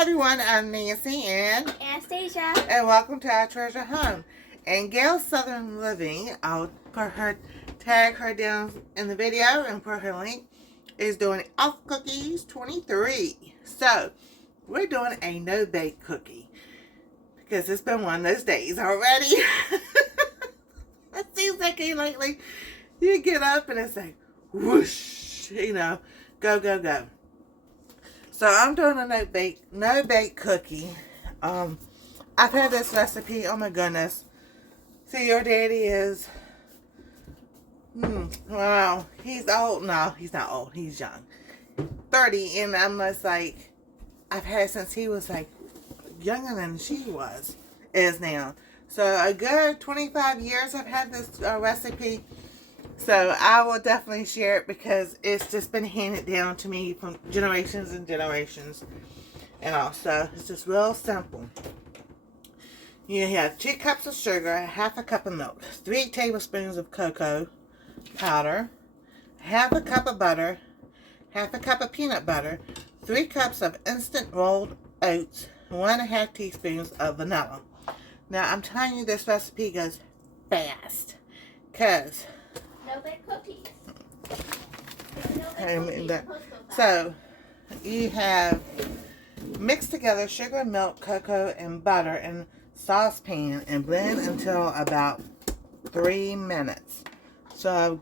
Hi everyone, I'm Nancy and Anastasia. and welcome to our treasure home. And Gail Southern Living, I'll put her tag her down in the video and put her link, is doing elf cookies 23. So we're doing a no bake cookie because it's been one of those days already. It seems like lately you get up and it's like whoosh, go go go. So I'm doing a no bake cookie. I've had this recipe. Oh my goodness. See, your daddy is. Wow, he's old. No, he's not old. He's young, 30, and I'm just like, I've had it since he was like younger than she is now. So a good 25 years I've had this recipe. So I will definitely share it because it's just been handed down to me from generations and generations. And also, it's just real simple. You have 2 cups of sugar, half a cup of milk, 3 tablespoons of cocoa powder, half a cup of butter, half a cup of peanut butter, 3 cups of instant rolled oats, 1.5 teaspoons of vanilla. Now, I'm telling you, this recipe goes fast. Because No bake cookies. So, you have mixed together sugar, milk, cocoa, and butter in saucepan and blend until about 3 minutes. So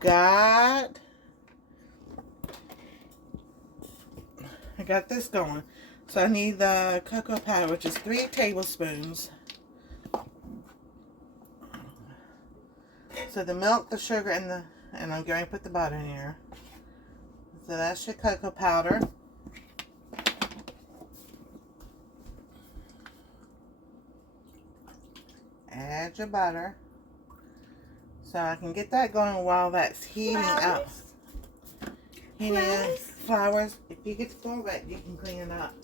I got this going. So I need the cocoa powder, which is 3 tablespoons. So the milk, the sugar, and I'm going to put the butter in here. So that's your cocoa powder. Add your butter. So I can get that going while that's heating up. Flowers. If you get the floor wet, you can clean it up.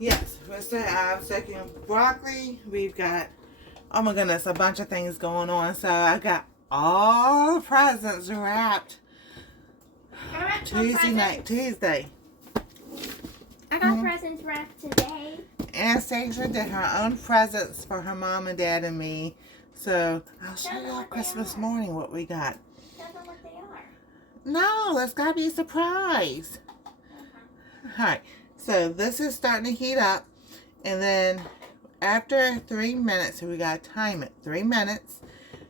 Yes, I'm soaking broccoli. We've got, oh my goodness, a bunch of things going on. So I got all the presents wrapped Tuesday. I got presents wrapped today. Anastasia did her own presents for her mom and dad and me. So I'll show you on Christmas morning what we got. Don't know what they are. No, that's got to be a surprise. Alright, so this is starting to heat up. And then after 3 minutes, so we got to time it, 3 minutes,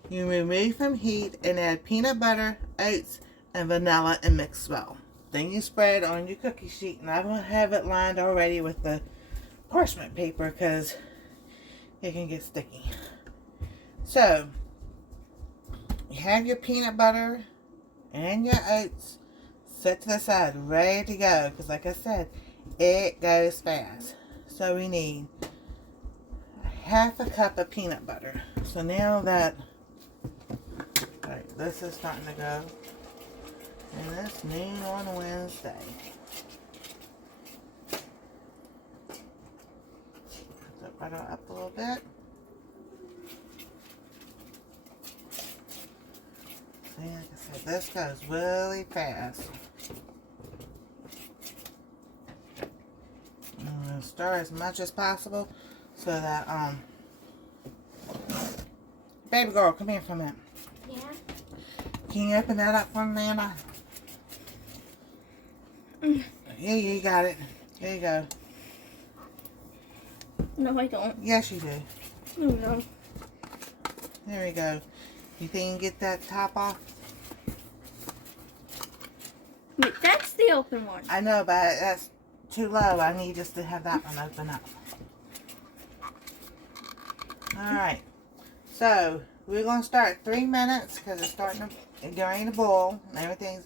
you remove from heat and add peanut butter, oats, and vanilla and mix well. Then you spread on your cookie sheet, and I will have it lined already with the parchment paper because it can get sticky. So, you have your peanut butter and your oats set to the side, ready to go, because like I said, it goes fast. So we need half a cup of peanut butter. So now that, this is starting to go. And it's noon on Wednesday. Put the butter up a little bit. See, like I said, this goes really fast. I'm going to stir as much as possible so that, baby girl, come here for a minute. Yeah? Can you open that up for me, Nana? Yeah, you got it. There you go. No, I don't. Yes, you do. No. There we go. You think you can get that top off? Wait, that's the open one. I know, but that's too low. I need just to have that one open up. Alright. So, we're going to start 3 minutes because it's starting to going to boil and everything's.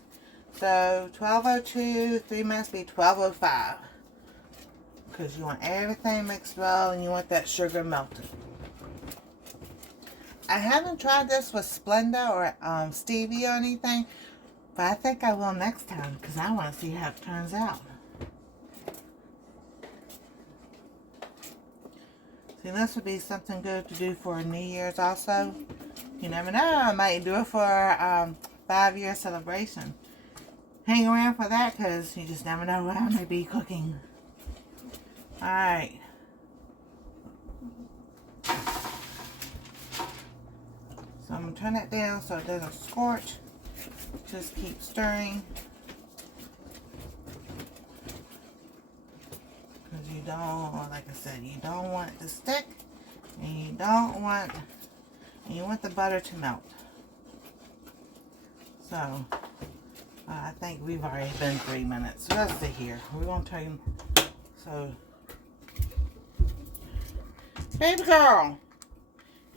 So 12:02, 3 minutes be 12:05. Because you want everything mixed well and you want that sugar melted. I haven't tried this with Splenda or stevia or anything, but I think I will next time because I want to see how it turns out. See, this would be something good to do for New Year's also. You never know, I might do it for 5-year celebration. hang around for that because you just never know what I may be cooking. Alright. So I'm going to turn that down so it doesn't scorch. Just keep stirring. Because you don't, like I said, you don't want it to stick. And you want the butter to melt. So, I think we've already been 3 minutes. So let's see here. We're going to turn, so, baby girl,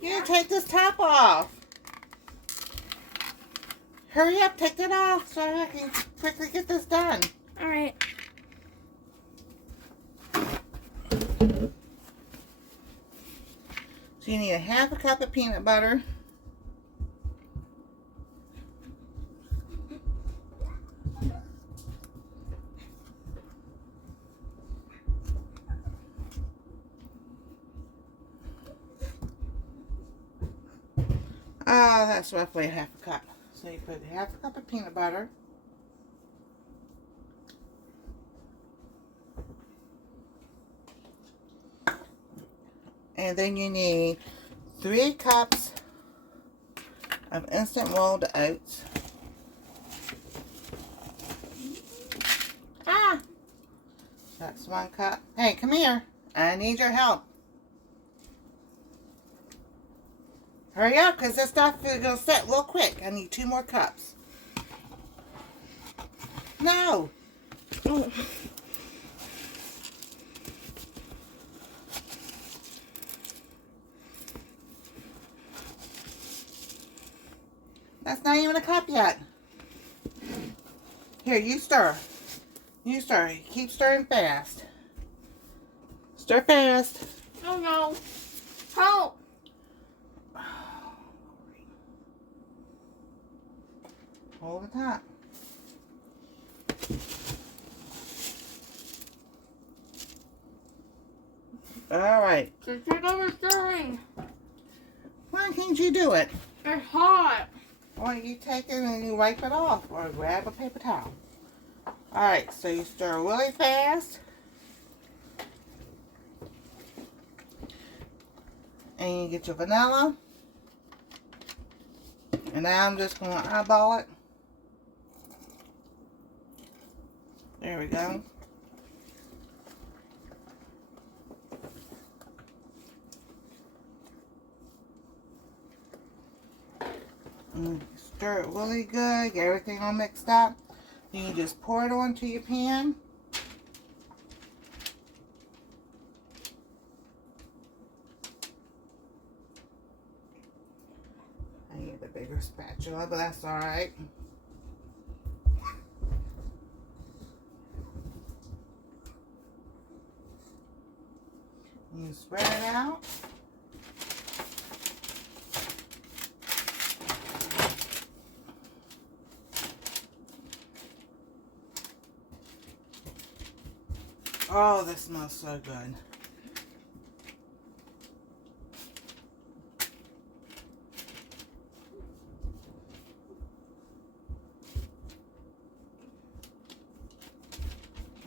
you take this top off. Hurry up, take that off so I can quickly get this done. All right. So you need a half a cup of peanut butter. That's roughly a half a cup. So you put half a cup of peanut butter. And then you need 3 cups of instant rolled oats. That's 1 cup. Hey, come here. I need your help. Hurry up, because this stuff is going to set real quick. I need 2 more cups. No. Oh. That's not even a cup yet. Here, you stir. You stir. Keep stirring fast. Stir fast. Oh no. Help. Hold the top. Alright. Just take over stirring. Why can't you do it? It's hot. Well, you take it and you wipe it off or grab a paper towel. Alright, so you stir really fast. And you get your vanilla. And now I'm just going to eyeball it. There we go. And stir it really good. Get everything all mixed up. Then you just pour it onto your pan. I need a bigger spatula, but that's alright. You spread it out. Oh, this smells so good.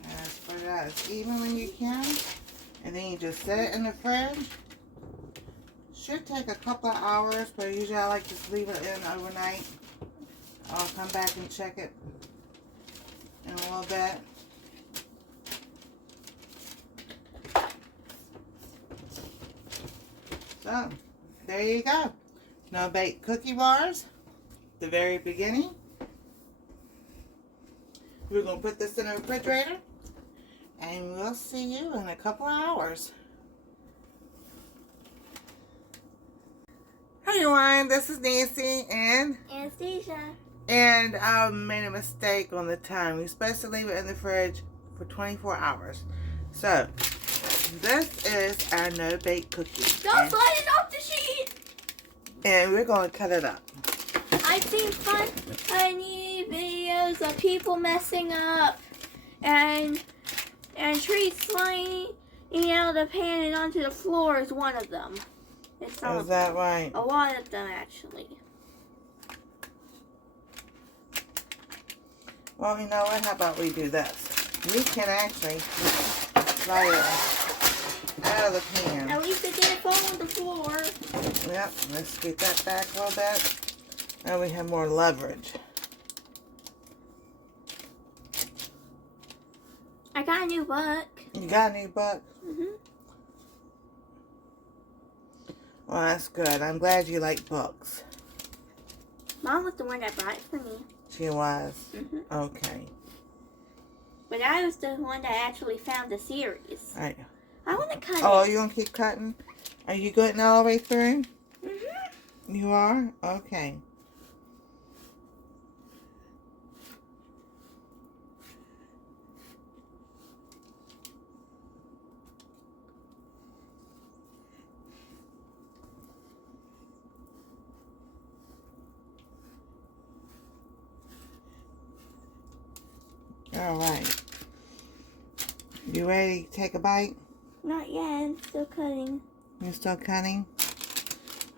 And spread it out as even when you can. And then you just set it in the fridge. Should take a couple of hours, but usually I like to leave it in overnight. I'll come back and check it in a little bit. So, there you go. No baked cookie bars. The very beginning. We're going to put this in the refrigerator. And we'll see you in a couple of hours. Hi everyone, this is Nancy and Anastasia. And I made a mistake on the time. We're supposed to leave it in the fridge for 24 hours. So, this is our no-bake cookie. Don't slide it off the sheet! And we're going to cut it up. I've seen funny videos of people messing up and treats flying out of the pan and onto the floor is one of them. It's some Is that right? A lot of them, actually. Well, you know what? How about we do this? We can actually slide it out of the pan. At least it didn't fall on the floor. Yep, let's get that back a little bit. Now we have more leverage. I got a new book. You got a new book? Mhm. Well, that's good. I'm glad you like books. Mom was the one that brought it for me. She was? Mhm. Okay. But I was the one that actually found the series. All right. I want to cut Oh, it. you gonna keep cutting? Are you getting all the way through? Mhm. You are? Okay. All right. You ready to take a bite? Not yet. I'm still cutting. You're still cutting?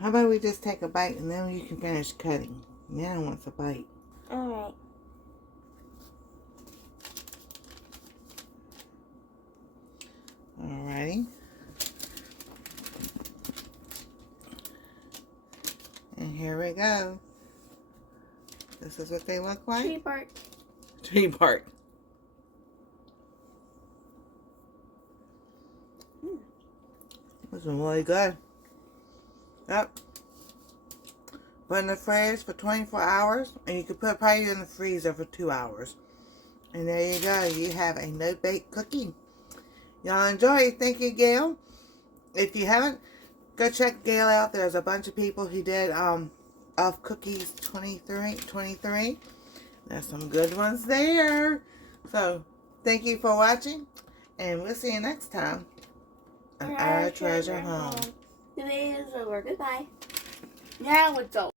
How about we just take a bite and then you can finish cutting? Now wants a bite. Alright. Alrighty. And here we go. This is what they look like. Tree bark. Tree bark. This is really good. Yep. Put in the fridge for 24 hours. And you can put probably in the freezer for 2 hours. And there you go. You have a no-bake cookie. Y'all enjoy. Thank you, Gail. If you haven't, go check Gail out. There's a bunch of people who did of cookies 23. There's some good ones there. So, thank you for watching. And we'll see you next time on Our Treasure Home. The video is over. Goodbye. Now it's over.